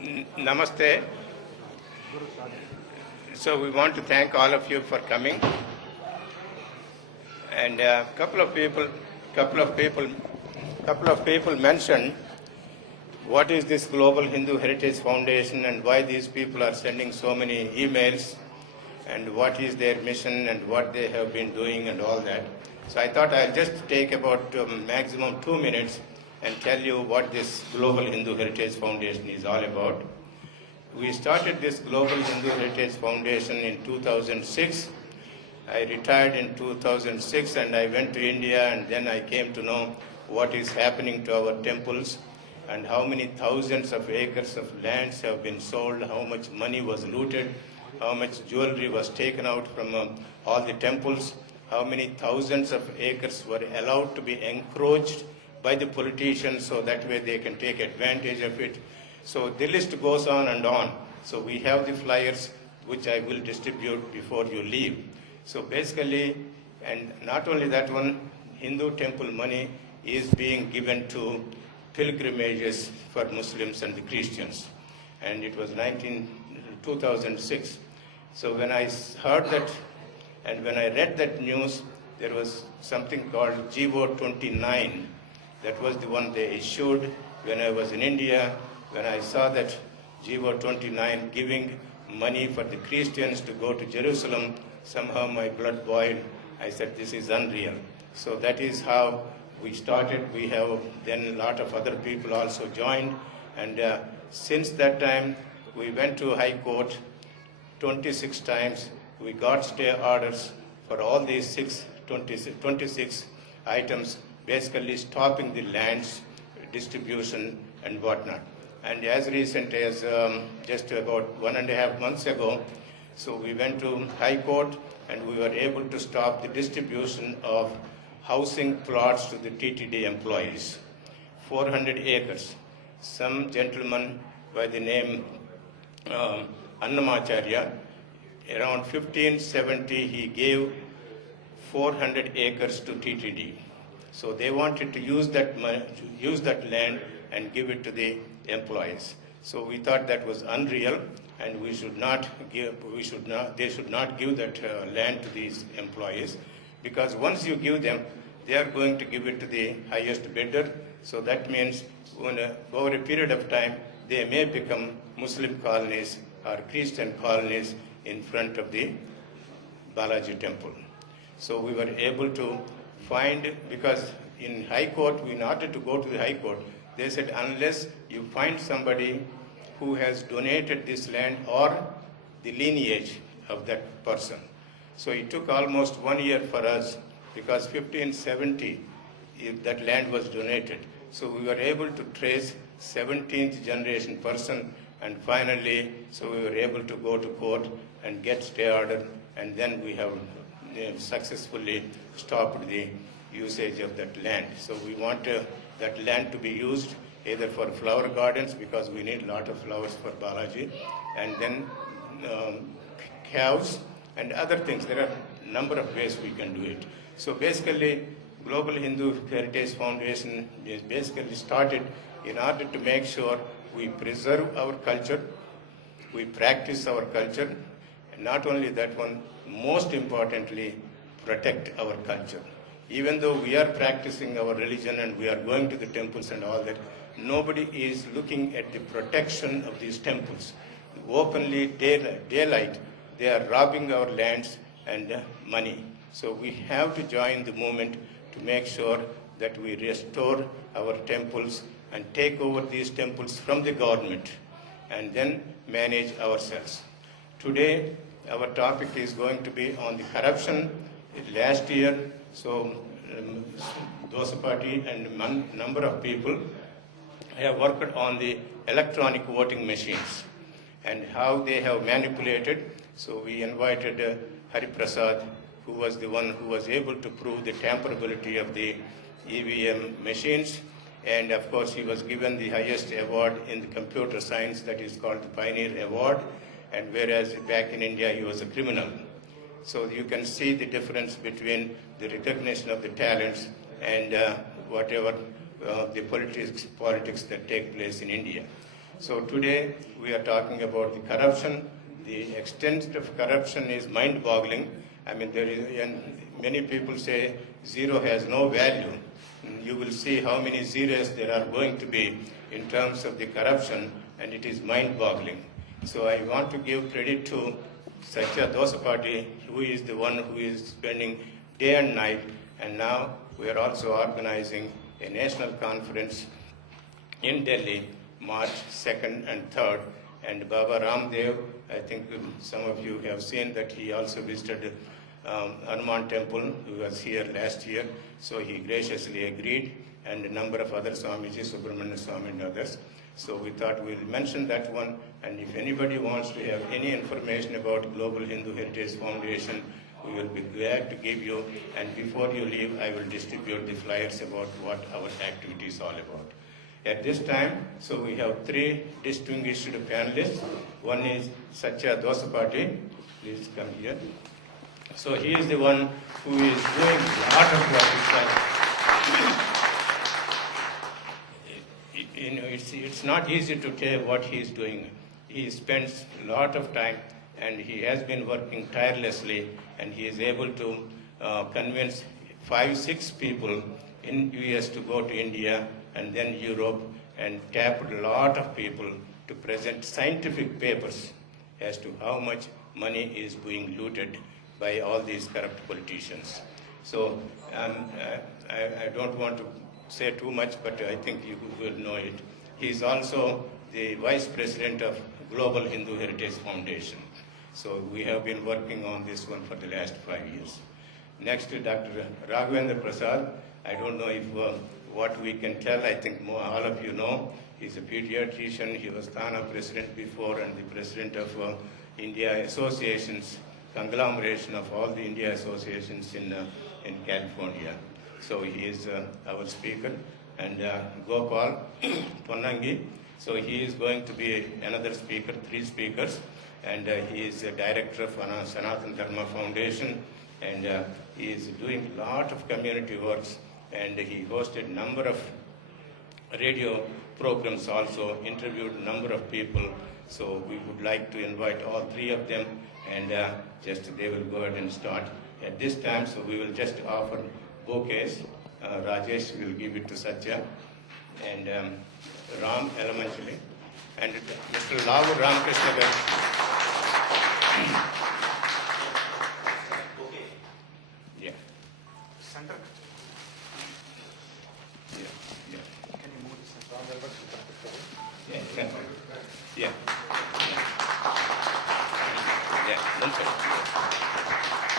Namaste. So we want to thank all of you for coming. And a couple of people mentioned what is this Global Hindu Heritage Foundation and why these people are sending so many emails and what is their mission and what they have been doing and all that. So I thought I'll just take about maximum 2 minutes and tell you what this Global Hindu Heritage Foundation is all about. We started this Global Hindu Heritage Foundation in 2006. I retired in 2006 and I went to India, and then I came to know what is happening to our temples and how many thousands of acres of lands have been sold, how much money was looted, how much jewelry was taken out from all the temples, how many thousands of acres were allowed to be encroached by the politicians so that way they can take advantage of it. So the list goes on and on. So we have the flyers which I will distribute before you leave. So basically, and not only that one, Hindu temple money is being given to pilgrimages for Muslims and the Christians. And it was 2006. So when I heard that and when I read that news, there was something called GO 29. That was the one they issued when I was in India. When I saw that GO 29 giving money for the Christians to go to Jerusalem, somehow my blood boiled. I said, this is unreal. So that is how we started. We have then a lot of other people also joined. And since that time, we went to High Court 26 times. We got stay orders for all these 26 items, basically stopping the lands distribution and whatnot. And as recent as just about 1.5 months ago, so we went to High Court and we were able to stop the distribution of housing plots to the TTD employees. 400 acres. Some gentleman by the name Annamacharya, around 1570, he gave 400 acres to TTD. So they wanted to use that land and give it to the employees. So we thought that was unreal, and they should not give that land to these employees, because once you give them, they are going to give it to the highest bidder. So that means over a period of time, they may become Muslim colonies or Christian colonies in front of the Balaji temple. So we were able to find, because in High Court, in order to go to the High Court, they said unless you find somebody who has donated this land or the lineage of that person. So it took almost 1 year for us, because 1570 that land was donated. So we were able to trace 17th generation person, and finally, so we were able to go to court and get stay order, and then we have successfully stopped the usage of that land. So we want that land to be used either for flower gardens, because we need a lot of flowers for Balaji, and then cows and other things. There are a number of ways we can do it. So basically, Global Hindu Heritage Foundation is basically started in order to make sure we preserve our culture, we practice our culture, and not only that one, most importantly, protect our culture. Even though we are practicing our religion and we are going to the temples and all that, nobody is looking at the protection of these temples. Openly, daylight, they are robbing our lands and money. So we have to join the movement to make sure that we restore our temples and take over these temples from the government and then manage ourselves. Today, our topic is going to be on the corruption. Last year, so Dosa Party and a number of people have worked on the electronic voting machines and how they have manipulated. So we invited Hari Prasad, who was the one who was able to prove the tamperability of the EVM machines. And of course, he was given the highest award in the computer science, that is called the Pioneer Award. And whereas back in India, he was a criminal. So you can see the difference between the recognition of the talents and whatever the politics that take place in India. So today we are talking about the corruption. The extent of corruption is mind-boggling. I mean, and many people say zero has no value. You will see how many zeros there are going to be in terms of the corruption, and it is mind-boggling. So I want to give credit to Satya Dosapati, who is the one who is spending day and night, and now we are also organizing a national conference in Delhi, March 2nd and 3rd. And Baba Ramdev, I think some of you have seen that he also visited Hanuman Temple, who was here last year, so he graciously agreed, and a number of other Swamiji, Subramanya Swami and others. So we thought we'll mention that one, and if anybody wants to have any information about Global Hindu Heritage Foundation, we will be glad to give you, and before you leave, I will distribute the flyers about what our activity is all about. At this time, so we have three distinguished panelists. One is Satya Dosapati. Please come here. So he is the one who is doing a lot of work. It's not easy to tell what he is doing. He spends a lot of time, and he has been working tirelessly, and he is able to convince 5-6 people in US to go to India and then Europe, and tapped a lot of people to present scientific papers as to how much money is being looted by all these corrupt politicians. So I don't want to say too much, but I think you will know it. He is also the Vice President of Global Hindu Heritage Foundation. So we have been working on this one for the last 5 years. Next, Dr. Raghavendra Prasad. I don't know if what we can tell. I think all of you know. He's a pediatrician. He was Thana president before and the president of India Associations, conglomeration of all the India associations in California. So he is our speaker. And Gopal Ponnangi. So he is going to be another speaker, 3 speakers. And he is the director of Sanatana Dharma Foundation. And he is doing a lot of community works. And he hosted a number of radio programs also, interviewed a number of people. So we would like to invite all 3 of them, and just they will go ahead and start at this time. So we will just offer bouquets. Rajesh will give it to Satya, and Ram elementally, and Mr. Lavu Ramakrishna. Yeah. Center. Yeah. Can you move this? Yeah. Yeah. Yeah. One second.